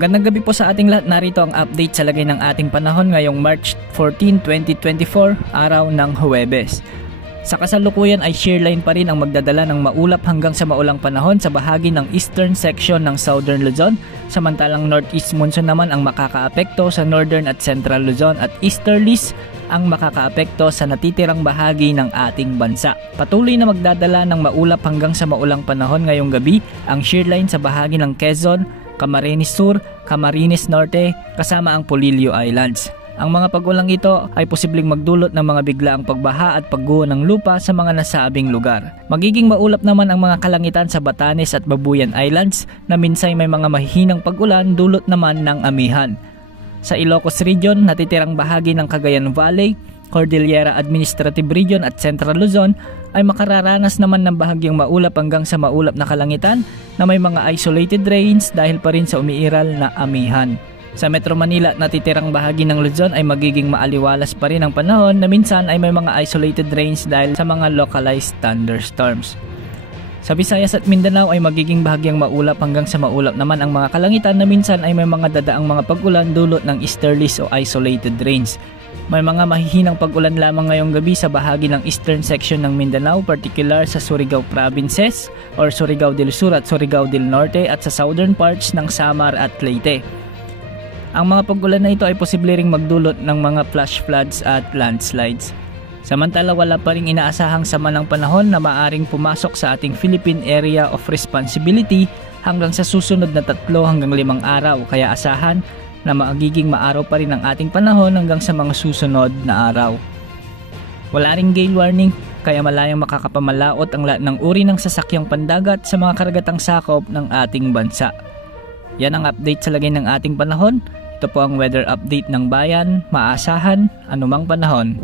Magandang gabi po sa ating lahat. Narito ang update sa lagay ng ating panahon ngayong March 14, 2024, araw ng Huwebes. Sa kasalukuyan ay shearline pa rin ang magdadala ng maulap hanggang sa maulang panahon sa bahagi ng eastern section ng Southern Luzon, samantalang northeast monsoon naman ang makakaapekto sa northern at central Luzon at easterlies ang makakaapekto sa natitirang bahagi ng ating bansa. Patuloy na magdadala ng maulap hanggang sa maulang panahon ngayong gabi ang shearline sa bahagi ng Quezon, Camarines Sur, Camarines Norte kasama ang Polillo Islands. Ang mga pag-ulang ito ay posibleng magdulot ng mga biglaang pagbaha at pagguho ng lupa sa mga nasabing lugar. Magiging maulap naman ang mga kalangitan sa Batanes at Babuyan Islands na minsay may mga mahihinang pag-ulan dulot naman ng amihan. Sa Ilocos Region, natitirang bahagi ng Cagayan Valley, Cordillera Administrative Region at Central Luzon ay makararanas naman ng bahagyang maulap hanggang sa maulap na kalangitan na may mga isolated rains dahil pa rin sa umiiral na amihan. Sa Metro Manila, natitirang bahagi ng Luzon ay magiging maaliwalas pa rin ang panahon na minsan ay may mga isolated rains dahil sa mga localized thunderstorms. Sa Visayas at Mindanao ay magiging bahagyang maulap hanggang sa maulap naman ang mga kalangitan na minsan ay may mga dadaang mga pag-ulan dulot ng easterlies o isolated rains. May mga mahihinang pag-ulan lamang ngayong gabi sa bahagi ng eastern section ng Mindanao, particular sa Surigao Provinces or Surigao del Sur at Surigao del Norte at sa southern parts ng Samar at Leyte. Ang mga pag-ulan na ito ay posible ring magdulot ng mga flash floods at landslides. Samantala wala pa ring inaasahang sama ng panahon na maaring pumasok sa ating Philippine Area of Responsibility hanggang sa susunod na 3 hanggang 5 araw, kaya asahan na magiging maaraw pa rin ang ating panahon hanggang sa mga susunod na araw. Wala ring gale warning, kaya malayang makakapamalaot ang lahat ng uri ng sasakyang pandagat sa mga karagatang sakop ng ating bansa. Yan ang update sa lagay ng ating panahon. Ito po ang weather update ng bayan, maasahan, anumang panahon.